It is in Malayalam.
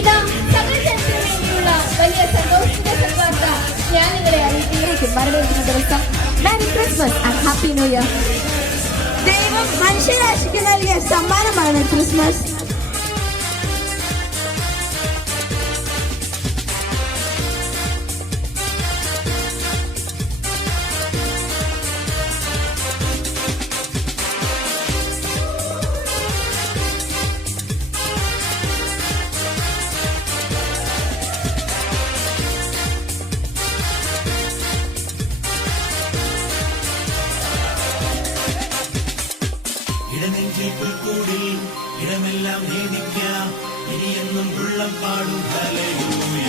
ഇതാ സകല ജനത്തിനു വേണ്ടിയുള്ള വലിയ സന്തോഷത്തിന്റെ സദ്വാർത്ത ഞാൻ നിങ്ങളെ അറിയിക്കുകയായിരിക്കും. വരവേൽക്കുന്ന ദിവസം merry Christmas and happy new year. ദൈവം മനുഷ്യരാശിക്ക് നൽകിയ സമ്മാനമാണ് ക്രിസ്മസ്. ഇടമെല്ലാം നേദിക്കാം ഇനിയെന്നും ഉള്ളം പാടും ഹല്ലേലൂയ.